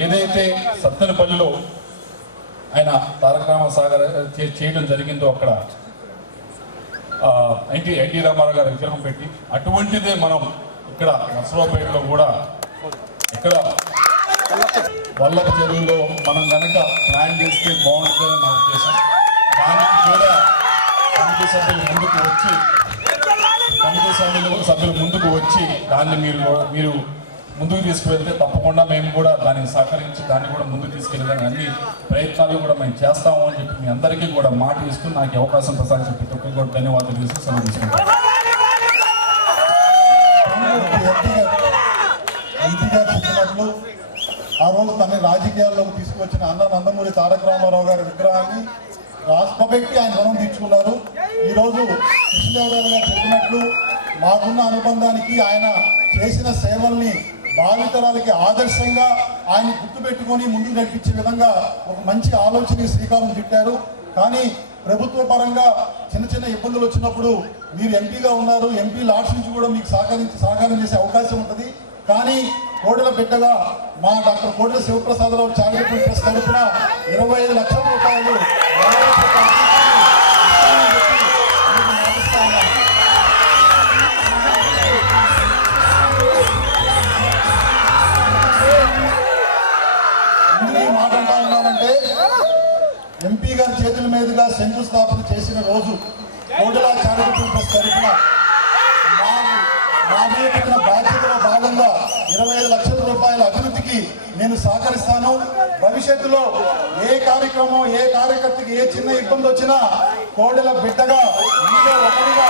ఏదైతే సత్తెనపల్లిలో ఆయన తారక రామసాగర్ చేయడం జరిగిందో అక్కడ ఎన్టీ రామారావు గారి విగ్రహం పెట్టి అటువంటిదే మనం ఇక్కడ నర్సరావుపేటలో కూడా ఇక్కడ వల్లభ చెరువులో మనం కనుక ప్లాన్ చేస్తే బాగుంటుందని నా ఉద్దేశం. దానికి కూడా కమిటీ సభ్యులు ముందుకు వచ్చి దాన్ని మీరు ముందుకు తీసుకువెళ్తే తప్పకుండా మేము కూడా దానికి సహకరించి దాన్ని కూడా ముందుకు తీసుకెళ్ళడానికి అన్ని ప్రయత్నాలు కూడా మేము చేస్తాము అని చెప్పి మీ అందరికీ కూడా మాట ఇస్తూ నాకు అవకాశం ప్రసాదించిన ప్రతి ఒక్కరికి కూడా ధన్యవాదాలు చేసి సెలవు తీసుకుంటాను. ఆ రోజు తన రాజకీయాల్లోకి తీసుకువచ్చిన అన్న నందమూరి తారక రామారావు గారి విగ్రహాన్ని రాష్ట్రపెట్టి ఆయన రుణం తీర్చుకున్నారు. ఈరోజు కృష్ణదేవరాయలు గారు చెప్పినట్లు మాకున్న అనుబంధానికి ఆయన చేసిన సేవల్ని భావితరాలకి ఆదర్శంగా ఆయన గుర్తుపెట్టుకొని ముందుకు నడిపించే విధంగా ఒక మంచి ఆలోచన శ్రీకారం చుట్టారు. కానీ ప్రభుత్వ పరంగా చిన్న చిన్న ఇబ్బందులు వచ్చినప్పుడు మీరు ఎంపీగా ఉన్నారు, ఎంపీ లాడ్స్ నుంచి కూడా మీకు సహకారం చేసే అవకాశం ఉంటుంది. కానీ కోడెల బిడ్డగా మా doctor Kodela Sivaprasadarao charitable trust తరఫున 25 లక్షల రూపాయలు మాట్లాడుతూ ఉన్నామంటే ఎంపీ గారి చేతుల మీదుగా శంకుస్థాపన చేసిన రోజు కోడెల చారిటబుల్ ట్రస్ట్ తరఫున నా మీద పెట్టిన బాధ్యతలో భాగంగా 25 లక్షల రూపాయల అభివృద్ధికి నేను సహకరిస్తాను. భవిష్యత్తులో ఏ కార్యక్రమం ఏ కార్యకర్తకి ఏ చిన్న ఇబ్బంది వచ్చినా కోడెల బిడ్డగా మీలో ఒకరిగా